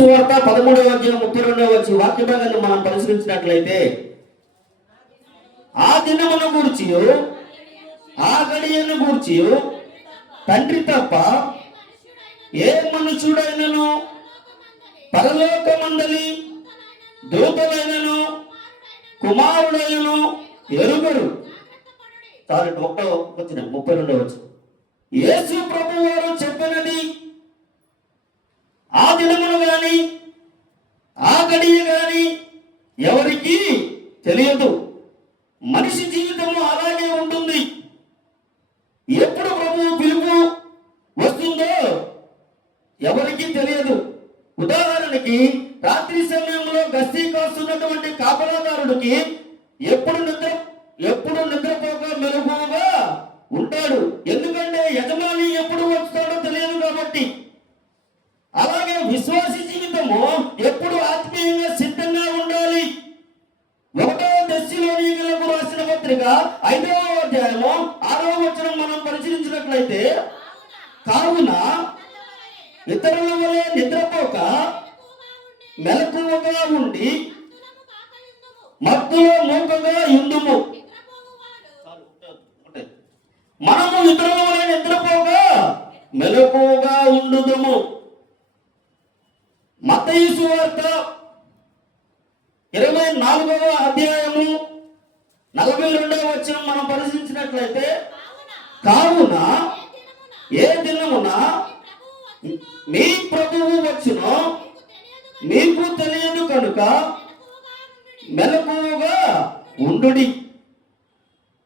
సువార్త 13:32 వాక్య భాగాన్ని మనం పరిశీలించినట్లయితే, ఆ దినమును గూర్చి ఆ గడియను గూర్చి తండ్రి తప్ప ఏ మనుష్యుడైనను పరలోకమందలి దూతలైనను కుమారుడైనను ఎరుగరు. 32 యేసు ప్రభువు వారు చెప్పినది ఆ దినమును గాని ఆ గడియ గాని ఎవరికి తెలియదు. మనిషి జీవితము అలాగే ఉంటుంది. ఎప్పుడు ప్రభువు పిలుపు వస్తుందో ఎవరికి తెలియదు. ఉదాహరణకి రాత్రి సమయంలో గస్తీ కాస్తున్నటువంటి కాపలాదారుడికి ఎప్పుడు నిద్రపోక మెలకువగా ఉంటాడు. ఎందుకంటే యజమాని ఎప్పుడు వస్తాడో తెలియదు కాబట్టి. అలాగే విశ్వాసి జీవితము ఎప్పుడు ఆత్మీయంగా సిద్ధంగా ఉండాలి. 1వ దశలోనికలకు రాసిన పత్రిక 5వ అధ్యాయము 6వ వచనం మనం పరిశీలించినట్లయితే, కావున ఇతరుల వలె నిద్రపోక మెలకువగా ఉండి మత్తులో మూకగా ఉండుము. మనము ఇతరుల వలె నిద్రపోక మెలకువగా ఉండుదుము. మత్తయి సువార్త 24వ అధ్యాయము 42వ వచనం మనం పరిశీలించినట్లయితే, కావున ఏ దినమున మీ ప్రభువు వచ్చునో మీకు తెలియదు కనుక మెలకువగా ఉండుడి.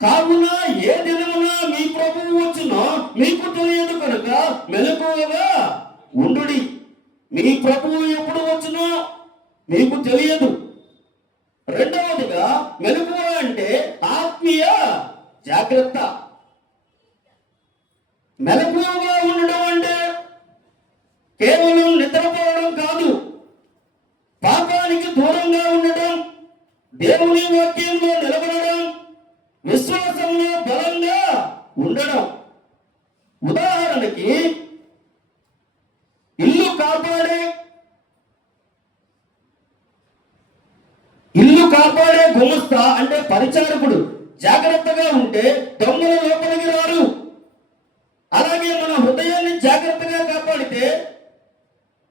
కావున ఏ దినమున మీ ప్రభువు వచ్చునో మీకు తెలియదు కనుక మెలకువగా ఉండుడి. మీ ప్రభువు ఎప్పుడు వచ్చునో మీకు తెలియదు. రెండవదిగా మెలకువ అంటే ఆత్మీయ జాగ్రత్త. మెలకువగా ఉండడం అంటే కేవలం నిద్రపోవడం కాదు. పాపానికి దూరంగా ఉండడం, దేవుని వాక్యంలో నిలబడడం, విశ్వాసంలో బలంగా ఉండడం. ఉదాహరణకి ఇల్లు కాపాడే గుమస్తా అంటే పరిచారకుడు జాగ్రత్తగా ఉంటే దొంగల లోపలికి రారు. అలాగే మన హృదయాన్ని జాగ్రత్తగా కాపాడితే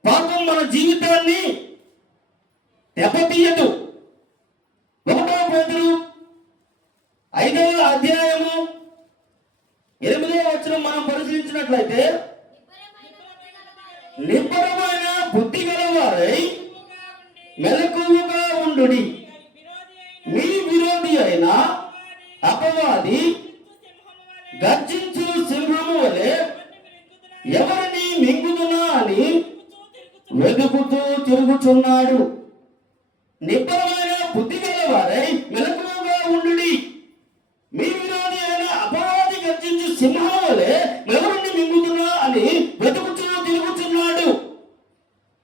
పాపం మన జీవితాన్ని దెబ్బతీయదు. 1వ పేతురు 5వ అధ్యాయము 8వ వచనం మనం పరిశీలించినట్లయితే, నిబ్బరమైన బుద్ధి గలవారై మెలకువగా ఉండుడి. మీ విరోధి అయిన అపవాది గర్జించు సింహము వలె ఎవరిని మింగుదునా అని వెతుకుతూ తిరుగుచున్నాడు. నిబ్బరమైన బుద్ధి గలవారై మెలకువగా ఉండుడి. మీ విరోధి అయిన అపవాది గర్జించు సింహం వలె ఎవరిని మింగుదునా అని వెతుకుతూ తిరుగుచున్నాడు.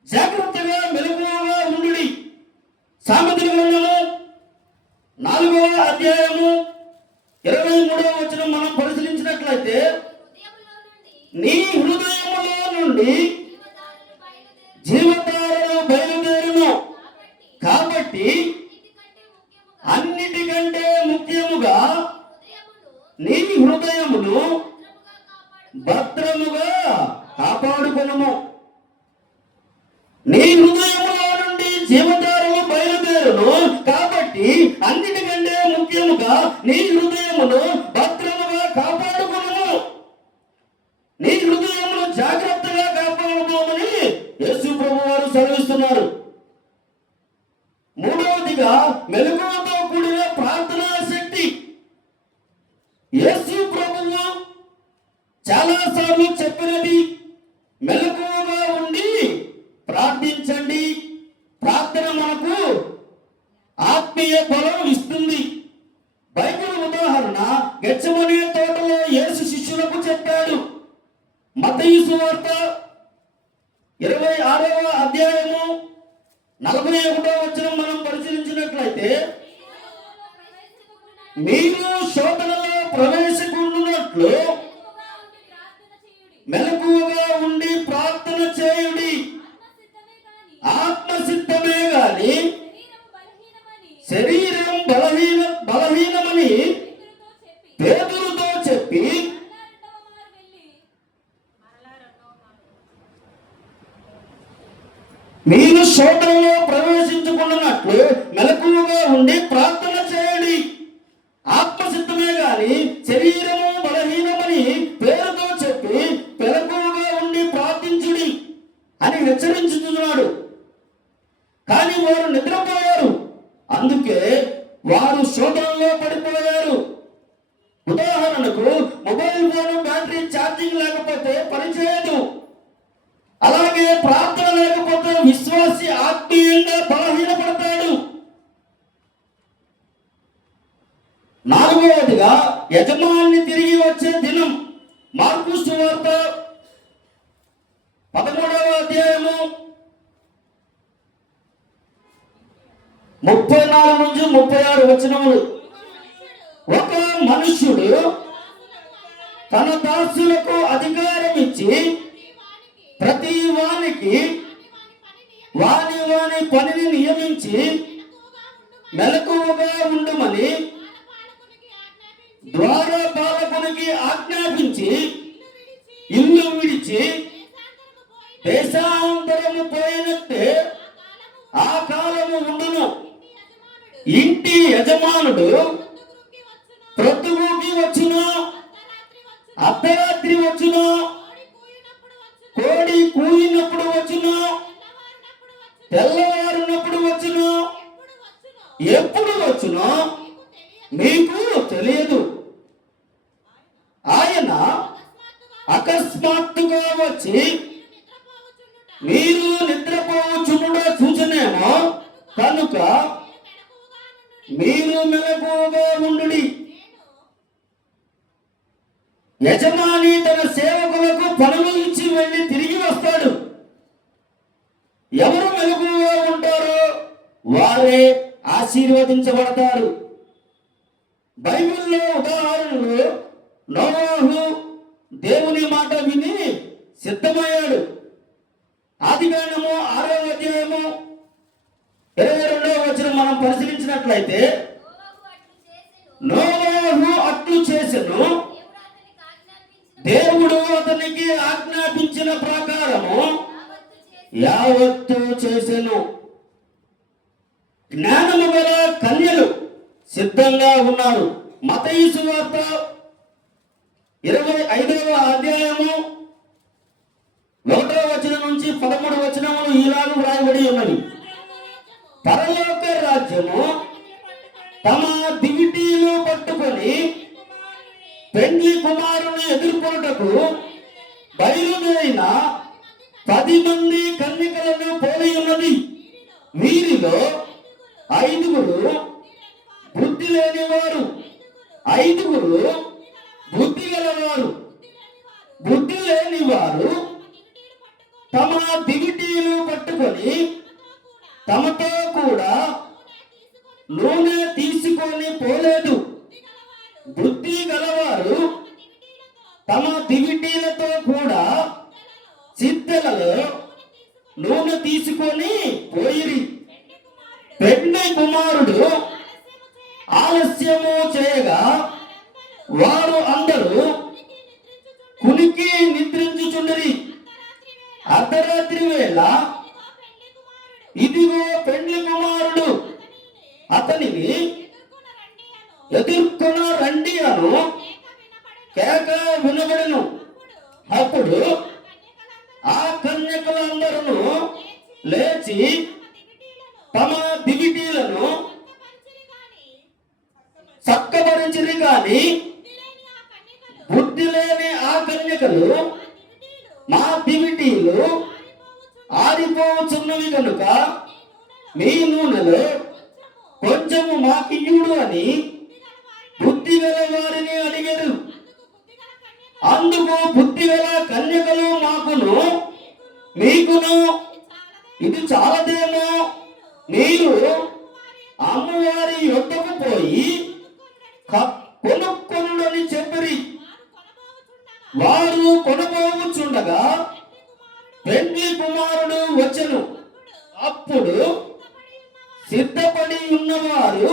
జాగ్రత్తగా మెలకువగా ఉండుడి. సామెతల గ్రంథము 4వ అధ్యాయము 23వ వచనం మనం పరిశీలించినట్లయితే, నీ హృదయములో నుండి జీవధారలు బయలుదేరును. కాబట్టి అన్నిటికంటే ముఖ్యముగా నీ హృదయమును భద్రముగా కాపాడుకొనుము. నీ హృదయములో నుండి జీవధారలు బయలుదేరును. కాబట్టి అన్నిటికంటే ముఖ్యముగా నీ హృదయమును భద్రముగా కాపాడుకొనుము. నీ హృదయమును జాగ్రత్తగా కాపాడుకోమని యేసు ప్రభువు వారు సెలవిస్తున్నారు. మూడవదిగా మెలకువతో కూడిన ప్రార్థనా శక్తి. యేసు ప్రభువు చాలాసార్లు చెప్పినది మెలకువగా ఉండి ప్రార్థించండి. ప్రార్థన మనకు ఆత్మీయ బలం ఇస్తుంది. బైబిల్ ఉదాహరణ గెత్సెమనే తోటలో యేసు శిష్యులకు చెప్పాడు. మత్తయి సువార్త 26వ అధ్యాయము 41వ వచనం మనం పరిశీలించినట్లయితే, మీరు శోధనలో ప్రవేశకుండునట్లు మెలకువగా ఉండి ప్రార్థన చేయుడి. శోధనలో ప్రవేశించుకున్నట్లు మెలకువగా ఉండి ప్రార్థన చేయండి. ఆత్మసిద్ధమే గాని శరీరము బలహీనమని పేరుతో చెప్పి మెలకువగా ఉండి ప్రార్థించుడి అని హెచ్చరించుతున్నాడు. కానీ వారు నిద్రపోయారు, అందుకే వారు శోధనలో పడిపోయారు. ఉదాహరణకు మొబైల్ ఫోన్ బ్యాటరీ ఛార్జింగ్ లేకపోతే పనిచేయదు. అలాగే ప్రార్థన లేకపోతే విశ్వాసి ఆత్మీయంగా బలహీనపడతాడు. నాలుగవదిగా యజమాని తిరిగి వచ్చే దినం. మార్కు సువార్త 13వ అధ్యాయము 34 నుంచి 36 వచనములు. ఒక మనుష్యుడు తన దాసులకు అధికారం ఇచ్చి ప్రతి వానికి వాని వాని పనిని నియమించి మెలకువగా ఉండమని ద్వారపాలకునికి ఆజ్ఞాపించి ఇల్లు విడిచి దేశాంతరము పోయినట్టే ఆ కాలము ఉండును. ఇంటి యజమానుడు ప్రొద్దుగూకి వచ్చును, అర్ధరాత్రి వచ్చును, కోడి కూయినప్పుడు వచ్చును, తెల్లవారినప్పుడు వచ్చును, ఎప్పుడు వచ్చునో మీకు తెలియదు. ఆయన అకస్మాత్తుగా వచ్చి మీరు నిద్రపోవచ్చునుడా చూచనేమో, కనుక మీరు మెలకువగా ఉండుడి. యజమాని తన సేవకులకు పనులు ఇచ్చి వెళ్ళి తిరిగి వస్తాడు. ఎవరు మెలకువగా ఉంటారో వారే ఆశీర్వదించబడతారు. బైబిల్లో ఉదాహరణలు, నోవాహు దేవుని మాట విని సిద్ధమయ్యాడు. ఆదికాండము 6వ అధ్యాయము 22వ వచనం మనం పరిశీలించినట్లయితే, నోవాహు అట్లు చేసెను, దేవుడు అతనికి ఆజ్ఞాపించిన ప్రకారము యావత్తు చేసెను. జ్ఞానము గల కన్యలు సిద్ధంగా ఉన్నారు. మత్తయి సువార్త 25వ అధ్యాయము 1వ వచనం నుంచి 13 వచనములు ఇలాగ వ్రాయబడి ఉన్నవి. పరలోక రాజ్యము తమ దివిటీలు పట్టుకొని పెండ్లి కుమారుని ఎదుర్కొనుటకు బయలుదేరిన 10 మంది కన్యకలను పోలి ఉన్నది. వీరిలో 5 బుద్ధి లేనివారు, 5 బుద్ధి గలవారు. బుద్ధి లేనివారు తమ దివిటీలు పట్టుకొని తమతో కూడా నూనె తీసుకొని పోలేదు. బుద్ధి గలవారు తమ దివిటీలతో కూడా సిద్ధలలో నూనె తీసుకొని పోయిరి. పెండ్లి కుమారుడు ఆలస్యము చేయగా వారు అందరూ కునికి నిద్రించుచుండిరి. అర్ధరాత్రి వేళ ఇదిగో పెండ్లి కుమారుడు, అతనిని ఎదుర్కొన రండి అను కేక వినబడెను. అప్పుడు ఆ కన్యకలందరూ లేచి తమ దివిటీలను చక్కబరిచిరి. కాని బుద్ధి లేని ఆ కన్యకలు మా దివిటీలు ఆరిపోవచ్చున్నవి కనుక మీ నూనెలో కొంచెము మాకియ్యుడు అని బుద్ధి గల వారిని అడిగారు. అందుకు బుద్ధి గల కన్యకలు మాకును మీకును ఇది చాలదేమో, మీరు అమ్మవారి యొద్దకు పోయి కొనుక్కొనుడని చెప్పిరి. వారు కొనబోచుండగా పెండ్లి కుమారుడు వచ్చెను. అప్పుడు సిద్ధపడి ఉన్నవారు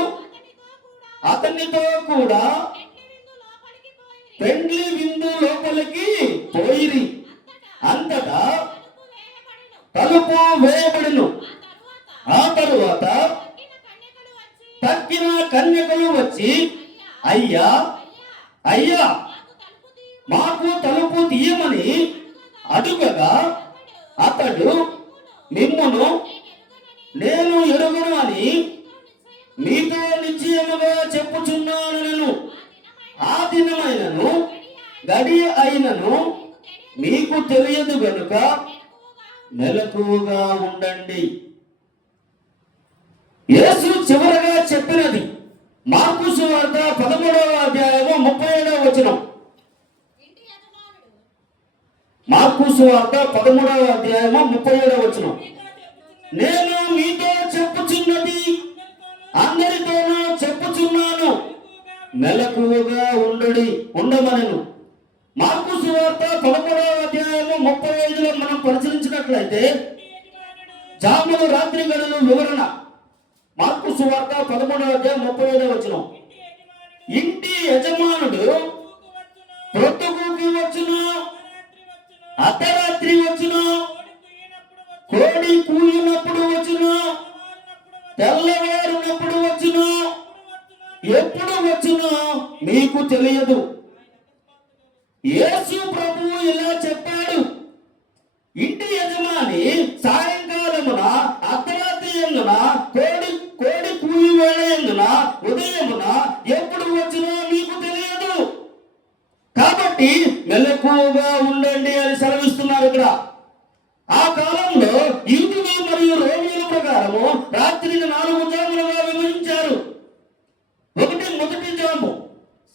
అతనితో కూడా పెండ్లి విందు లోపలికి పోయిరి. అంతటా తలుపు వేయబడిను. అయ్యా అయ్యా మాకు తలుపు తీయమని అడుగగా అతడు మిమ్మును నేను ఎరుగను అని మీతో నిశ్చయముగా చెప్పుచున్నాను. నేను ఆ దినమైనను గడి అయినను మీకు తెలియదు గనుక మెలకువగా ఉండండి. యేసు చివరగా చెప్పినది మార్కు సువార్త 13వ అధ్యాయము 37వ వచనం. మార్కు సువార్త 13వ అధ్యాయము 37వ వచనం. నేను మీతో చెప్పుచున్నది అందరితోనూ చెప్పుచున్నాను, మెలకువగా ఉండమనెను. మార్కు సువార్త 11వ అధ్యాయము 35లో మనం పరిశీలించినట్లయితే జాముల రాత్రి గడుల వివరణ. మార్కు సువార్త 13వ అధ్యాయం 35వ వచనం. ఇంటి యజమానుడు ప్రొద్దుగూకి వచ్చును, అర్ధరాత్రి వచ్చును, కోడి కూలినప్పుడు వచ్చును, తెల్లవారునప్పుడు వచ్చును, ఎప్పుడు వచ్చును మీకు తెలియదు. యేసు ప్రభువు ఇలా చెప్పాడు. ఇంటి యజమాని సాయంకాలమున, అర్ధరాత్రి యందున, కోడి కూలి వేళ యందున, ఉదయమున ఎప్పుడు వచ్చునో మీకు తెలియదు. కాబట్టి మెలకువగా ఉండండి అని సెలవిస్తున్నారు ఇక్కడ. ఆ కాలంలో యూదులు మరియు రోమీయుల ప్రకారము రాత్రికి 4 జాములుగా విభజించారు. మొదటి జాము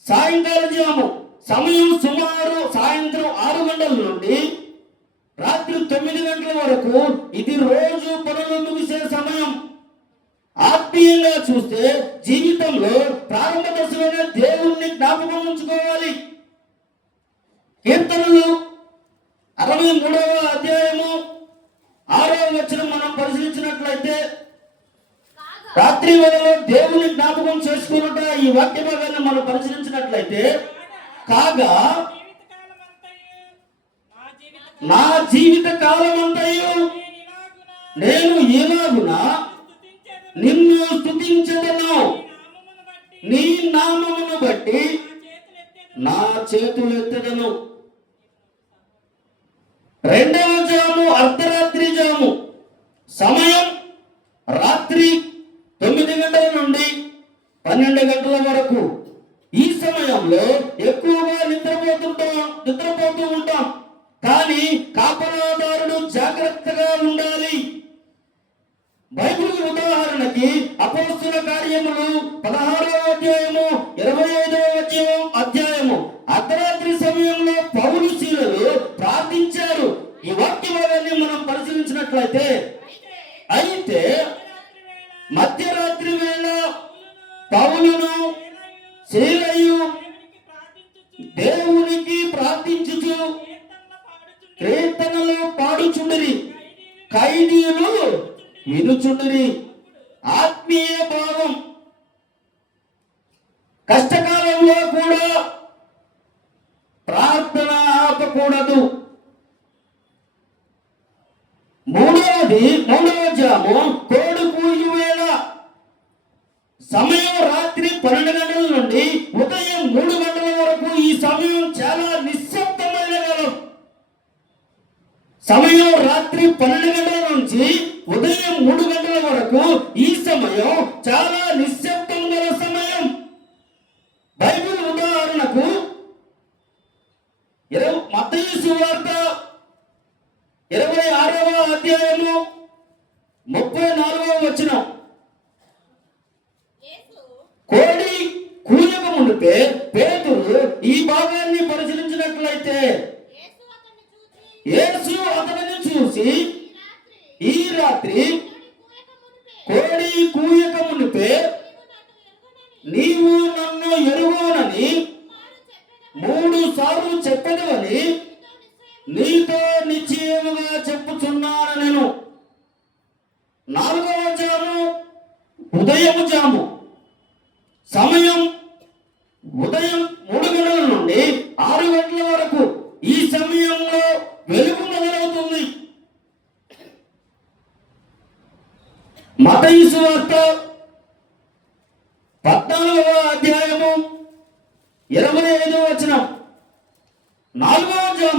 సాయంకాల జాము. సమయం సుమారు సాయంత్రం 6 గంటల నుండి రాత్రి 9 గంటల వరకు. ఇది రోజు పనులు ముగిసే సమయం. ఆత్మీయంగా చూస్తే జీవితంలో ప్రారంభ దశలోనే దేవుణ్ణి జ్ఞాపకం ఉంచుకోవాలి. కీర్తనలు 63వ అధ్యాయము 6వ వచనం మనం పరిశీలించినట్లయితే రాత్రి వేళలో దేవుని జ్ఞాపకం చేసుకున్నట ఈ వాక్య భాగాన్ని మనం పరిశీలించినట్లయితే కాగా నా జీవిత కాలమంతయు నేను ఎలాగున నిన్ను స్తుతించెదను, నీ నామమును బట్టి నా చేతులెత్తెదను. 2వ జాము అర్ధరాత్రి జాము. సమయం రాత్రి 9 గంటల నుండి 12 గంటల వరకు. ఈ సమయంలో ఎక్కువగా నిద్రపోతూ ఉంటాం. కానీ కాపలాదారుడు జాగ్రత్తగా ఉండాలి. బైబిల్ ఉదాహరణకి అపోస్తుల కార్యములు 16వ అధ్యాయము 25వ అధ్యాయము అర్ధరాత్రి సమయంలో పౌలు శీలలు ప్రార్థించారు. ఈ వాక్య భాగాన్ని మనం పరిశీలించినట్లయితే అయితే మధ్యరాత్రి వేళ పౌలును శీలయు దేవునికి ప్రార్థించుచు కీర్తనలు పాడుచుండిరి, ఖైదీలు వినుచుండిరి. ఆత్మీయ భావం. కష్టకాలంలో కూడా ప్రార్థన ఆపకూడదు. 3వ జాము కోడి కూలి వేళ. సమయం రాత్రి 12 గంటల నుండి ఉదయం 3 గంటల వరకు. ఈ సమయం చాలా నిశ్శబ్దమైన కాలం. సమయం రాత్రి 12 గంటల నుంచి ఉదయం 3 గంటల వరకు. ఈ సమయం చాలా నిశ్శబ్దం గల సమయం. బైబిల్ ఉదాహరణకు మత్తయి సువార్త 26వ అధ్యాయము 34వ వచనం. కోడి కూయక మునిపే పేతురు ఈ భాగాన్ని పరిశీలించినట్లయితే యేసు అతనిని చూసి ఈ రాత్రి కోడి కూయక మునిపే నీవు నన్ను ఎరుగోనని 3 సార్లు చెప్పెదవని నీతో నిశ్చయముగా చెప్పుచున్నాను నేను. 4వ జాము ఉదయము జాము. సమయం ఉదయం 3 గంటల నుండి 6 గంటల వరకు. ఈ సమయంలో వెలుగు మొదలవుతుంది. మత్తయి సువార్త 14వ అధ్యాయము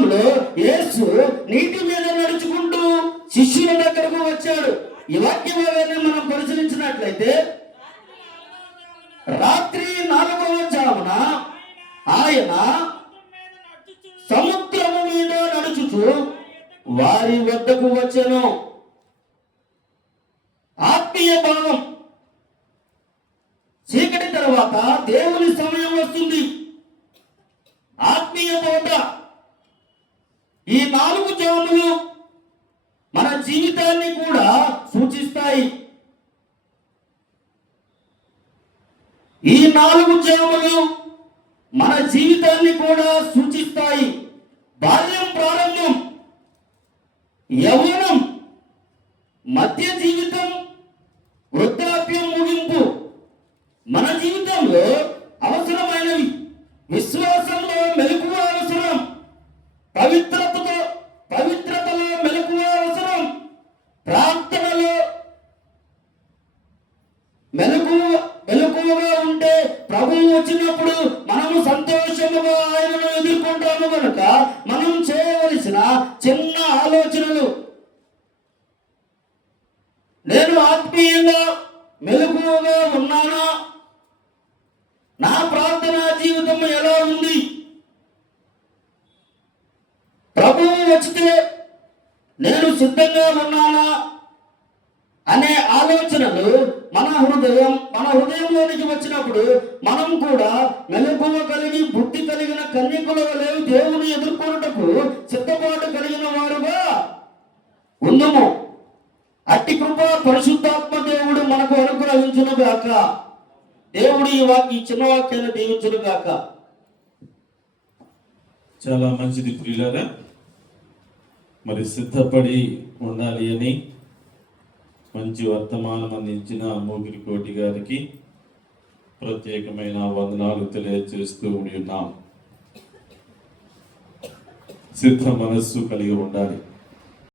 సమయంలో యేసు నీటి మీద నడుచుకుంటూ శిష్యుల దగ్గరకు వచ్చాడు. ఈ వాక్య భాగాన్ని మనం పరిశీలించినట్లయితే రాత్రి 4వ జామున ఆయన సముద్రము మీద నడుచుచు వారి వద్దకు వచ్చెను. ఆత్మీయ భావం. చీకటి తర్వాత దేవుని సమయం వస్తుంది. ఆత్మీయ బోధ. ఈ 4 జాములు మన జీవితాన్ని కూడా సూచిస్తాయి. ఈ 4 జాములు మన జీవితాన్ని కూడా సూచిస్తాయి. బాల్యం ప్రారంభం, యవ్వనం, మధ్య జీవితం, వృద్ధాప్యం ముగింపు. మన జీవితంలో అవసరమైనవి. విశ్వాసంలో మెలకువ అవసరం, పవిత్రతలో మెలకువ అవసరం, ప్రార్థనలో మెలకువగా ఉంటే ప్రభువు వచ్చినప్పుడు మనము సంతోషముగా ఆయనను ఎదుర్కొంటాము. కనుక మనం చేయవలసిన చిన్న ఆలోచనలు. నేను ఆత్మీయంగా మెలకువగా ఉన్నానా? నా ప్రార్థనా జీవితం ఎలా ఉంది? ప్రభువు వచ్చితే నేను సిద్ధంగా ఉన్నానా అనే ఆలోచనలు మన హృదయంలోనికి వచ్చినప్పుడు మనం కూడా మెలకువ కలిగి బుద్ధి కలిగిన కన్యకుల వలె దేవుని ఎదుర్కొనుటకు సిద్ధపాటు కలిగిన వారుగా ఉందము. అట్టి కృప పరిశుద్ధాత్మ దేవుడు మనకు అనుగ్రహించును గాక. దేవుడు ఈ చిన్న వాక్యాన్ని దీవించును గాక. చాలా మంచిది ప్రియులారా. మరి సిద్ధపడి ఉండాలి అని మంచి వర్తమానం అందించిన మోగిరి కోటి గారికి ప్రత్యేకమైన వందనాలు తెలియజేస్తూ ఉన్నాం. సిద్ధ మనస్సు కలిగి ఉండాలి.